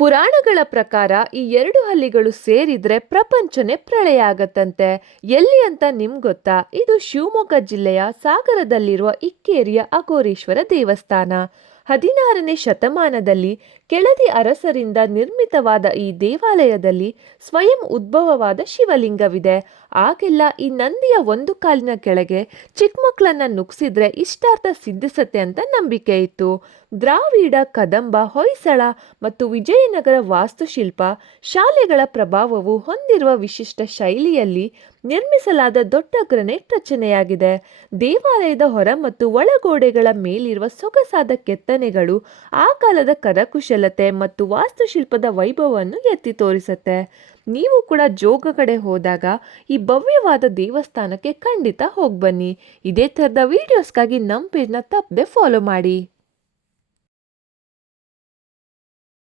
ಪುರಾಣಗಳ ಪ್ರಕಾರ ಈ ಎರಡು ಹಲ್ಲಿಗಳು ಸೇರಿದ್ರೆ ಪ್ರಪಂಚನೇ ಪ್ರಳಯ ಆಗತ್ತಂತೆ ಎಲ್ಲಿ ಅಂತ ನಿಮ್ ಗೊತ್ತಾ? ಇದು ಶಿವಮೊಗ್ಗ ಜಿಲ್ಲೆಯ ಸಾಗರದಲ್ಲಿರುವ ಇಕ್ಕೇರಿಯ ಅಘೋರೇಶ್ವರ ದೇವಸ್ಥಾನ. ಹದಿನಾರನೇ ಶತಮಾನದಲ್ಲಿ ಕೆಳದಿ ಅರಸರಿಂದ ನಿರ್ಮಿತವಾದ ಈ ದೇವಾಲಯದಲ್ಲಿ ಸ್ವಯಂ ಉದ್ಭವವಾದ ಶಿವಲಿಂಗವಿದೆ. ಆಗೆಲ್ಲ ಈ ನಂದಿಯ ಒಂದು ಕಾಲಿನ ಕೆಳಗೆ ಚಿಕ್ಕ ಮಕ್ಕಳನ್ನ ನುಗ್ಸಿದ್ರೆ ಇಷ್ಟಾರ್ಥ ಸಿದ್ಧಿಸತ್ತೆ ಅಂತ ನಂಬಿಕೆ ಇತ್ತು. ದ್ರಾವಿಡ, ಕದಂಬ, ಹೊಯ್ಸಳ ಮತ್ತು ವಿಜಯನಗರ ವಾಸ್ತುಶಿಲ್ಪ ಶಾಲೆಗಳ ಪ್ರಭಾವವು ಹೊಂದಿರುವ ವಿಶಿಷ್ಟ ಶೈಲಿಯಲ್ಲಿ ನಿರ್ಮಿಸಲಾದ ದೊಡ್ಡ ಗ್ರನೇಟ್ ರಚನೆಯಾಗಿದೆ. ದೇವಾಲಯದ ಹೊರ ಮತ್ತು ಒಳಗೋಡೆಗಳ ಮೇಲಿರುವ ಸೊಗಸಾದ ಕೆತ್ತನೆಗಳು ಆ ಕಾಲದ ಕರಕುಶಲತೆ ಮತ್ತು ವಾಸ್ತುಶಿಲ್ಪದ ವೈಭವವನ್ನು ಎತ್ತಿ ತೋರಿಸುತ್ತೆ. ನೀವು ಕೂಡ ಜೋಗ ಕಡೆ ಹೋದಾಗ ಈ ಭವ್ಯವಾದ ದೇವಸ್ಥಾನಕ್ಕೆ ಖಂಡಿತ ಹೋಗ್ಬನ್ನಿ. ಇದೇ ಥರದ ವಿಡಿಯೋಸ್ಗಾಗಿ ನಮ್ಮ ಪೇಜ್ನ ತಪ್ಪದೆ ಫಾಲೋ ಮಾಡಿ.